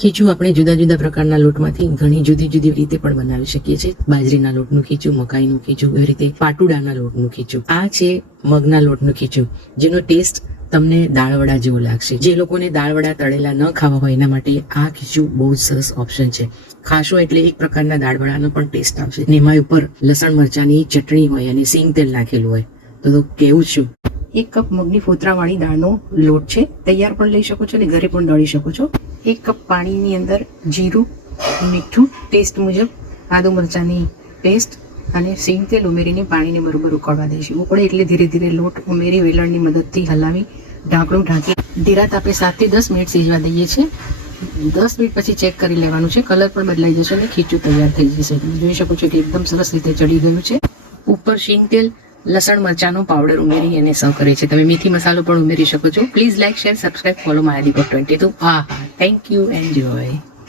ખીચું આપણે જુદા જુદા પ્રકારના લોટમાંથી ઘણી જુદી જુદી રીતે પણ બનાવી શકીએ છીએ. બાજરીના લોટનું ખીચું, મકાઈનું ખીચું, એવી રીતે પાટુડાના લોટનું ખીચું. આ છે મગના લોટનું ખીચું, જેનો ટેસ્ટ તમને દાળવડા જેવો લાગશે. જે લોકોને દાળવડા તળેલા ન ખાવા હોય, એના માટે આ ખીચું બહુ જ સરસ ઓપ્શન છે. ખાશો એટલે એક પ્રકારના દાળવડાનો પણ ટેસ્ટ આવશે. ને એમાં ઉપર લસણ મરચાની ચટણી હોય અને સિંગ તેલ નાખેલું હોય. તો તો કેવું છું. એક કપ મગની ફોતરાવાળી દાળનો લોટ છે. તૈયાર પણ લઈ શકો છો અને ઘરે પણ દળી શકો છો. એક કપ પાણીની અંદર જીરું, મીઠું ટેસ્ટ મુજબ આદુ મરચાંની પેસ્ટ અને સિંગ તેલ ઉમેરીને પાણીને બરોબર ઉકળવા દઈશું. ઉકળે એટલે ધીરે ધીરે લોટ ઉમેરી વેલણની મદદથી હલાવી ઢાંકણું ઢાંકી ધીરા તાપે સાતથી દસ મિનિટ સીજવા દઈએ છીએ. દસ મિનિટ પછી ચેક કરી લેવાનું છે. કલર પણ બદલાઈ જશે અને ખીચું તૈયાર થઈ જશે. તમે જોઈ શકો છો કે એકદમ સરસ રીતે ચડી ગયું છે. ઉપર શીંગ તેલ લસણ, મરચાંનો પાવડર ઉમેરી એને સર્વ કરે છે. તમે મેથી મસાલો પણ ઉમેરી શકો છો. Please like share subscribe follow my Deepak twenty હા હા. Thank you enjoy